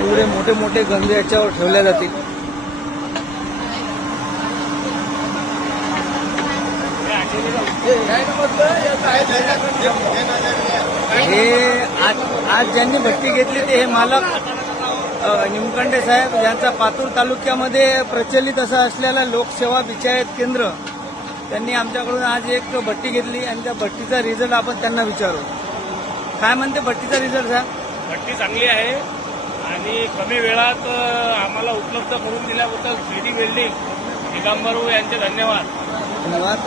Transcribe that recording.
एवढे मोठे मोठे गंज याच्यावर ठेवल्या जातील. हे आज ज्यांनी भट्टी घेतली ते हे मालक निमकंडे साहेब यांचा पातूर तालुक्यामध्ये प्रचलित असं असलेला लोकसेवा बिचायत केंद्र, त्यांनी आमच्याकडून आज एक भट्टी घेतली आणि त्या भट्टीचा रिझल्ट आपण त्यांना विचारू. काय म्हणते भट्टीचा रिझल्ट साहेब? भट्टी चांगली आहे आणि कमी वेळात आम्हाला उपलब्ध करून दिल्याबद्दल 3D वेल्डिंग दिगंबर यांचे धन्यवाद. धन्यवाद.